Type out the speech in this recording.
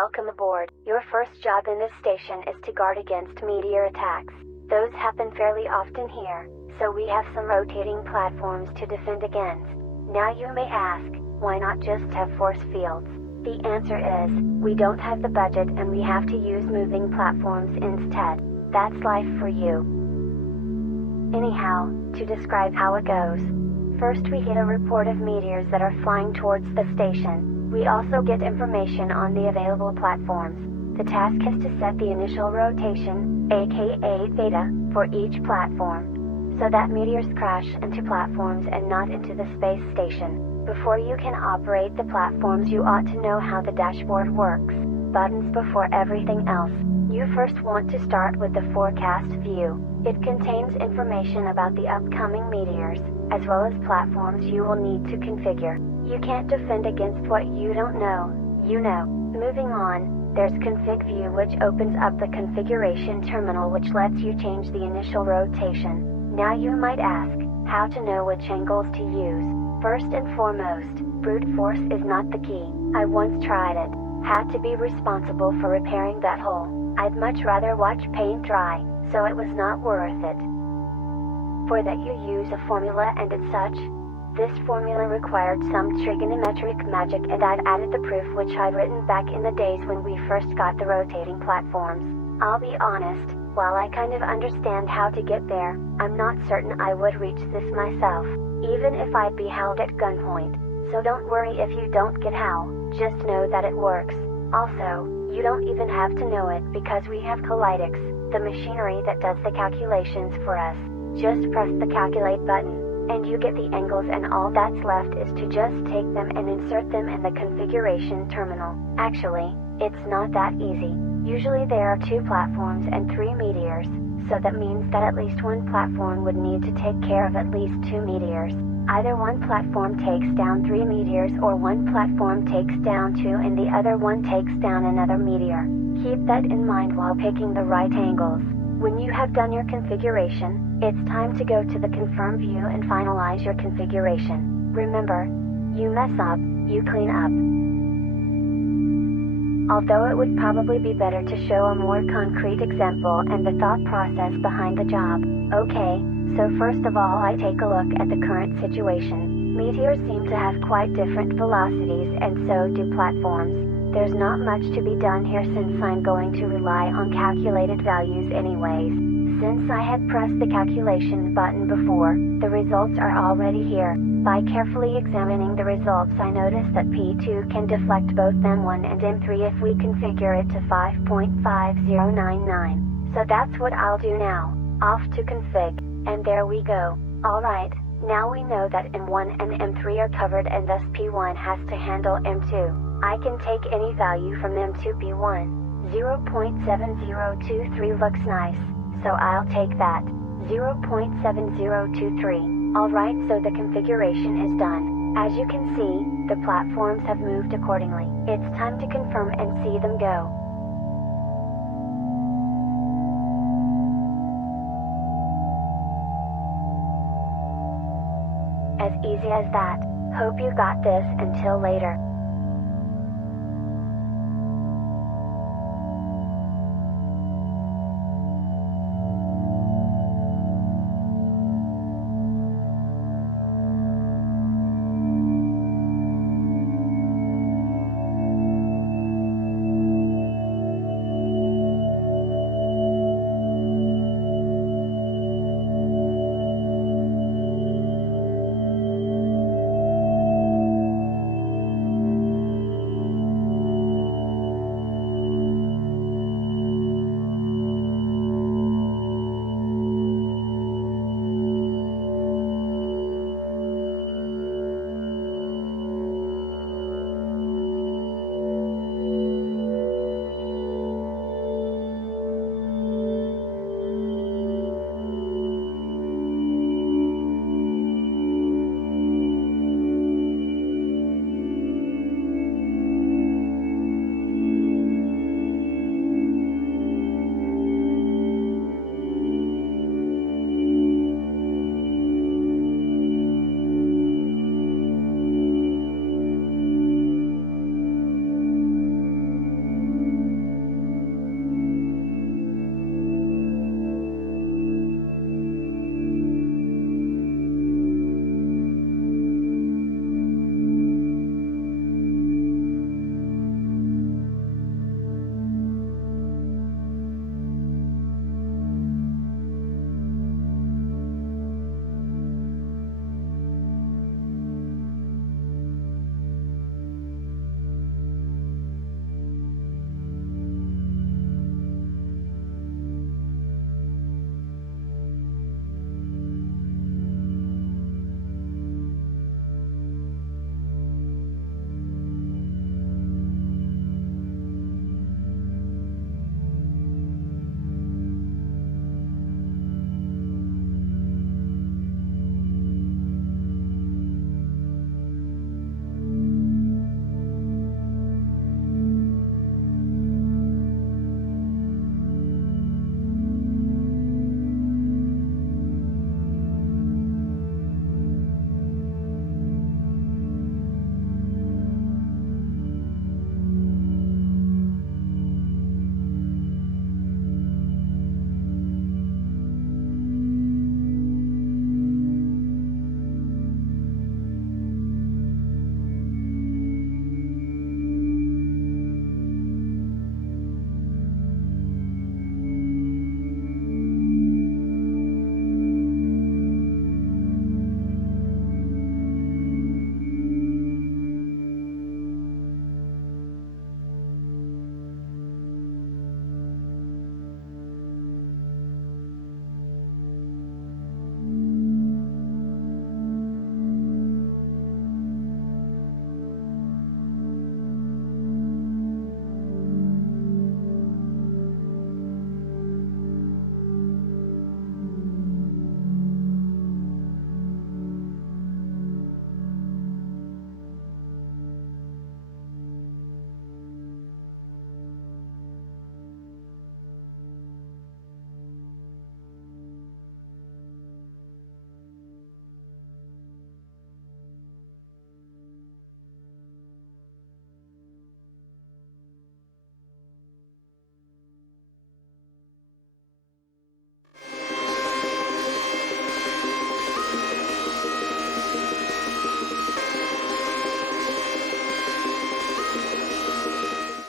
Welcome aboard. Your first job in this station is to guard against meteor attacks. Those happen fairly often here, so we have some rotating platforms to defend against. Now you may ask, why not just have force fields? The answer is, we don't have the budget and we have to use moving platforms instead. That's life for you. Anyhow, to describe how it goes. First we get a report of meteors that are flying towards the station. We also get information on the available platforms. The task is to set the initial rotation, aka theta, for each platform, so that meteors crash into platforms and not into the space station. Before you can operate the platforms, you ought to know how the dashboard works. Buttons before everything else. You first want to start with the forecast view. It contains information about the upcoming meteors, as well as platforms you will need to configure. You can't defend against what you don't know, you know. Moving on, there's Config View, which opens up the configuration terminal, which lets you change the initial rotation. Now you might ask, how to know which angles to use? First and foremost, brute force is not the key. I once tried it. Had to be responsible for repairing that hole. I'd much rather watch paint dry, so it was not worth it. For that you use a formula and it's such. This formula required some trigonometric magic, and I'd added the proof, which I'd written back in the days when we first got the rotating platforms. I'll be honest, while I kind of understand how to get there, I'm not certain I would reach this myself, even if I'd be held at gunpoint. So don't worry if you don't get how, just know that it works. Also, you don't even have to know it because we have Kalytix, the machinery that does the calculations for us. Just press the calculate button, and you get the angles, and all that's left is to just take them and insert them in the configuration terminal. Actually, it's not that easy. Usually there are 2 platforms and 3 meteors, so that means that at least one platform would need to take care of at least 2 meteors. Either one platform takes down 3 meteors, or one platform takes down 2 and the other one takes down another meteor. Keep that in mind while picking the right angles. When you have done your configuration, it's time to go to the confirm view and finalize your configuration. Remember, you mess up, you clean up. Although it would probably be better to show a more concrete example and the thought process behind the job. Okay, so first of all I take a look at the current situation. Meteors seem to have quite different velocities, and so do platforms. There's not much to be done here since I'm going to rely on calculated values anyways. Since I had pressed the calculation button before, the results are already here. By carefully examining the results, I noticed that P2 can deflect both M1 and M3 if we configure it to 5.5099. So that's what I'll do now. Off to config, and there we go. Alright, now we know that M1 and M3 are covered, and thus P1 has to handle M2. I can take any value from M2 P1. 0.7023 looks nice, so I'll take that. 0.7023. Alright, so the configuration is done. As you can see, the platforms have moved accordingly. It's time to confirm and see them go. As easy as that. Hope you got this. Until later.